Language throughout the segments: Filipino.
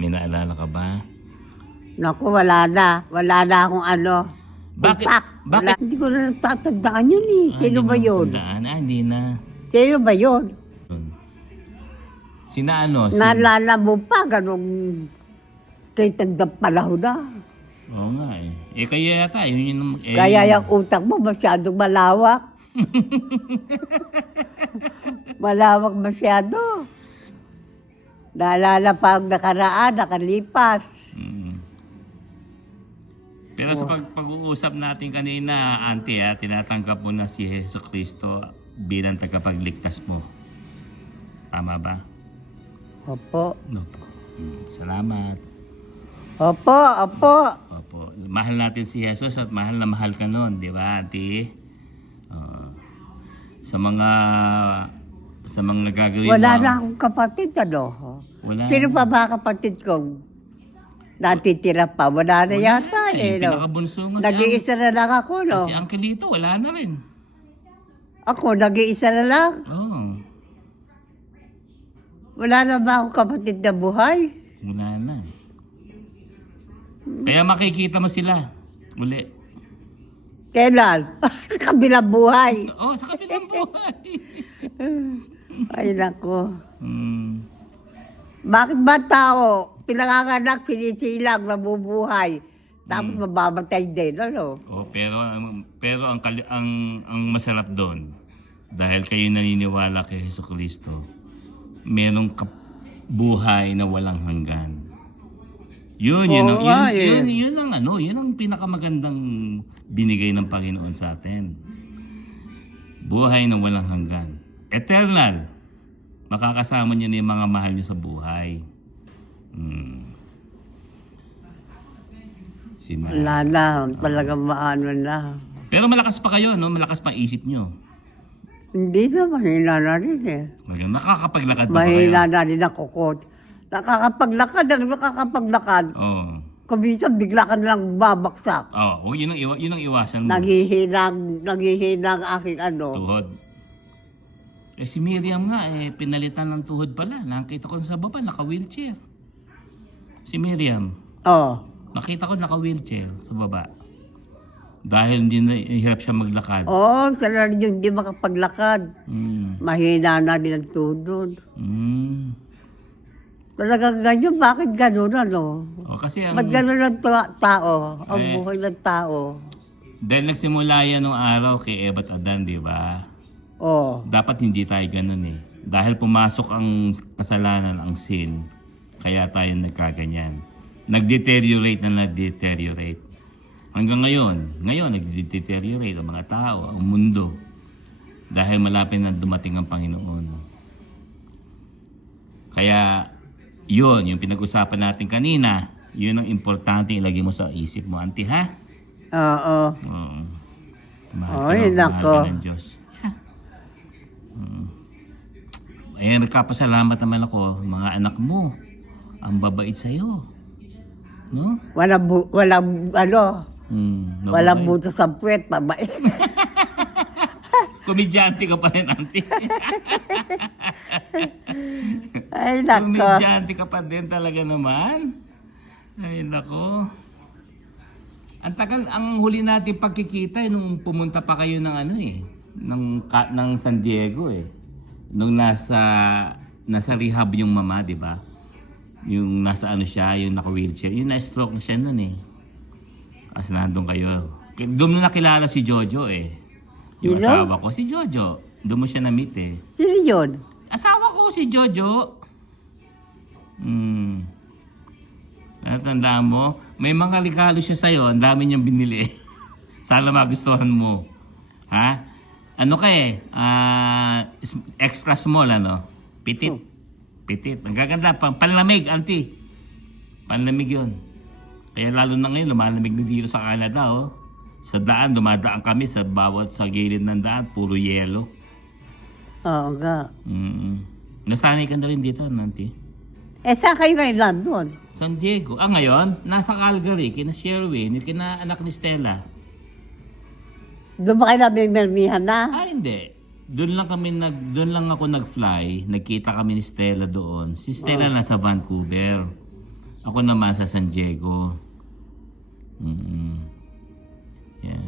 May naalala ka ba? Naku, wala na. Wala na akong ano. Bakit? Utak. Bakit? Hindi ko na natatandaan yun eh. Sino ba yun? Hindi na. Sino ba yun? Sina ano? Naalala mo pa, ganun. Kay tagdang panahon na. Oo nga eh. Eh kaya yata, yun yung... Kaya yung utak mo masyadong malawak. Malawak masyado. Naalala pa ang nakaraan, nakalipas. Pero sa pag-uusap natin kanina, Auntie, tinatanggap mo na si Jesucristo bilang tagapagligtas mo. Tama ba? Opo. Opo. Salamat. Opo, opo. Opo. Mahal natin si Jesus at mahal na mahal ka nun, di ba, Auntie? Sa mga gagawin Wala mo. na akong kapatid, ano? Wala. Sino pa ba kapatid kong natitira pa? Wala na yata eh, no? Pinakabunso nga Nag-iisa na lang ako, no? si Angelito, wala na rin. Ako, nag-iisa na lang. Oo. Wala na ba akong kapatid na buhay? Wala na. Kaya makikita mo sila. Uli. Kailan? Sa kabilang buhay. Oo, sa kabilang buhay. Ay, nako. Bakit Bakit ba tao, pinanganganak, sinisilang, nabubuhay, tapos mababatay din, ano? Oh, pero ang masarap doon dahil kayo naniniwala kay Jesucristo, merong buhay na walang hanggan. Yun ang pinakamagandang binigay ng Panginoon sa atin. Buhay na walang hanggan. Eternal. Makakasama niyo na yung mga mahal niyo sa buhay. Wala na, talagang maano na. Pero malakas pa kayo, no? Malakas pa isip niyo. Hindi na, mahina na rin eh. Nakakapaglakad ba kayo? Mahina na rin ako ko. Nakakapaglakad. Oo. Kung minsan bigla ka nalang babaksak. Oo, yun ang iwasan mo. Naghihinang aking ano. Tuhod. Eh si Miriam nga, pinalitan ng tuhod pala. Nakita ko sa baba, naka-wheelchair. Si Miriam, Oh. nakita ko naka-wheelchair sa baba. Dahil hindi na hirap siya maglakad. Oo, sana rin yung hindi makapaglakad. Mahina na din ang tuhod. Talagang ganyan, bakit gano'n ano? O, kasi Ba't gano'n ang tao? Ang buhay ng tao? dahil nagsimula yan nung araw kay Eva at Adan, di ba? Oh. Dapat hindi tayo ganun eh. Dahil pumasok ang kasalanan, ang sin, kaya tayo nagkaganyan. Nag-deteriorate. Hanggang ngayon nag-deteriorate ang mga tao, ang mundo. Dahil malapit na dumating ang Panginoon. Kaya, yun, yung pinag-usapan natin kanina, yun ang importante ilagay mo sa isip mo, Auntie, ha? Oo. Oo. Ay, nako. Mahal ka ng Diyos. Nagkapasalamat naman ako, mga anak mo. Ang babait sa'yo. No? Walang ano, walang buto sa puwet, mabait. Komedyante ka pa rin, Auntie. Ay, nako. Komedyante ka pa din talaga naman. Ay, nako. Ang tagal, ang huli natin pagkikita nung pumunta pa kayo ng ano ng San Diego Nung nasa rehab yung mama, di ba? Yung nasa ano siya, yung naka-wheelchair. Yung na-stroke na siya nun As nandun kayo. Doon mo nakilala si Jojo Yung Sino? asawa ko, si Jojo. Doon mo siya na-meet Sino yun? Asawa ko si Jojo. Natandaan mo? May mga regalo siya sa'yo. Ang dami niyang binili. Sana magustuhan mo. Ha? Ano ka extra small, ano? Petit. Petit. Ang gaganda. Panlamig, Auntie. Panlamig yun. Kaya lalo na ngayon, lumalamig na dito sa Canada, Sa daan, dumadaan kami sa gilid ng daan. Puro yelo. Oo nga. Nasanay ka na rin dito, Auntie. Saan kayo ngayon nandun? San Diego. Ngayon, nasa Calgary, kina Sherwin, kina anak ni Stella. Doon ba kayo nabibirmihan na? Hindi. Doon lang ako nag-fly. Nagkita kami ni Stella doon. Si Stella nasa Vancouver. Ako naman sa San Diego. Yeah.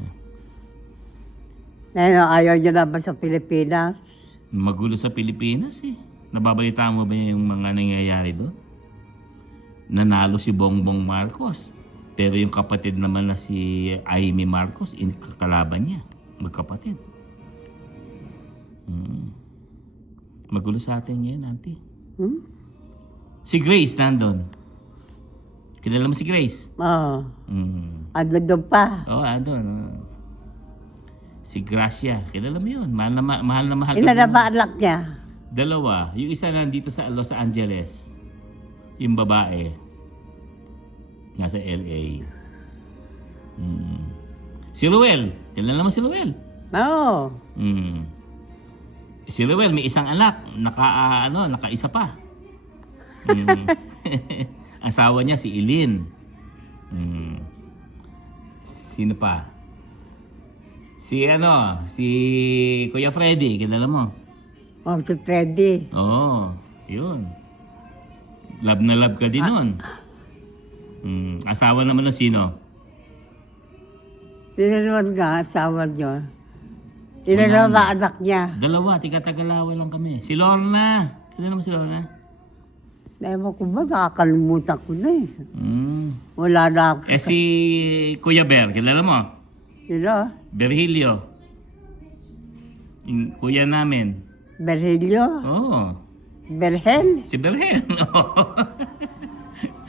Ayaw niyo na ba sa Pilipinas? Magulo sa Pilipinas eh. Nababalitaan mo ba yung mga nangyayari doon? Nanalo si Bongbong Marcos. Pero yung kapatid naman na si Amy Marcos, kakalaban niya. Magkapatid. Magulo sa atin ngayon, auntie. Si Grace nandun. Kilala mo si Grace? Oo. Ano doon pa? Oo, andun. Si Gracia. Kilala mo yun. Mahal na mahal. Ilan na ka ba anak niya? Dalawa. Yung isa nandito sa Los Angeles. Yung babae. Nasa LA. Si Ruel. Kilala mo si Ruel? Oo. Si Ruel may isang anak. Naka-isa pa. Asawa niya si Eileen. Sino pa? Si Kuya Freddy, kilala mo? Oh, si Freddy. Oo, yun. Love na love ka din nun. Asawa naman ng sino? Sino naman nga asawa niyo? Ilan na ba anak niya? Dalawa, tiga-Tagalawa lang kami. Si Lorna. Kilala mo si Lorna? Ewan ko ba, nakakalimutan ko na eh. Wala na ako. Si Kuya Ber, kilala mo? Sino? Berhilio. Yung kuya namin. Berhelio? Oo. Berhel? Si Berhel.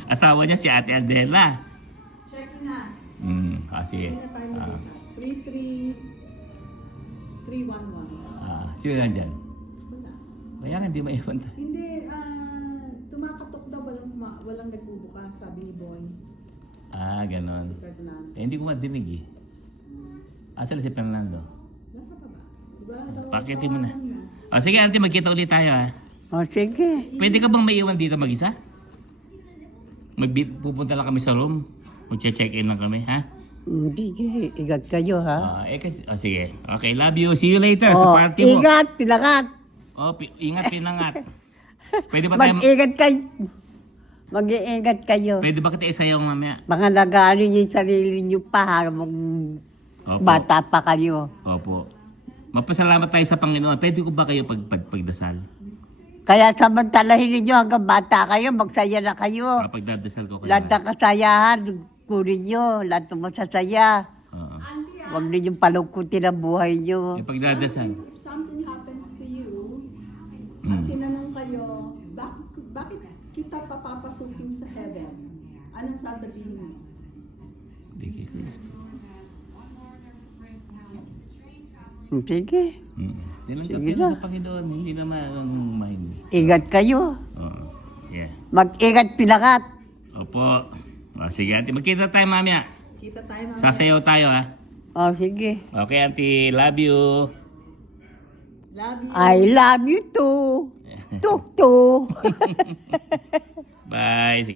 Asawa niya si Ate Adela. Check na. Sige. 33311. Sino nandyan? Wala. Kaya nga, hindi maiwan tayo. Hindi, tumakatok daw, walang nagbubukas, sabi ni Boy. Ganon. Si Ferdinand. Hindi ko madinig eh. Asan si Fernando? Nasa pa ba? Diba? Pakitin mo na. Sige, auntie, magkita ulit tayo ha. O sige. Pwede ka bang maiwan dito mag-isa? Pupunta lang kami sa room. Mag-check-in lang kami, ha? Hindi, ingat kayo ha. Sige. Okay, love you. See you later sa party mo. Ingat, pinangat. Ingat, pinangat. Pwede ba tayo... Mag-ingat kayo. Mag-iingat kayo. Pwede ba kita isayaw mamaya? Mga nag-ano niyo yung sarili niyo pa ha. Opo. Bata pa kayo. Opo. Mapasalamat tayo sa Panginoon. Pwede ko ba kayo pagdasal? Kaya samantalahin ninyo hanggang bata kayo, magsaya na kayo. Pagdadasal ko kayo. Lahat ng kasayahan, kunin nyo. Lahat ng masasaya. Oo. Huwag ninyong palungkutin ang buhay nyo. Pagdadasal. If something happens to you, at tinanong kayo, bakit kita papapasukin sa heaven? Anong sasabihin mo? Hindi kay Kristo. Sige. Nilang Sige kapila na. sa Panginoon. Hindi naman ang mind. Ingat kayo. Oo. Yeah. Mag-ingat pinangat. Opo. Sige, auntie. Magkita tayo mamaya. Kita tayo mamaya. Sasayaw tayo, ha? O sige. Okay, auntie. Love you. Love you. I love you too. Tuk-tuk. Bye.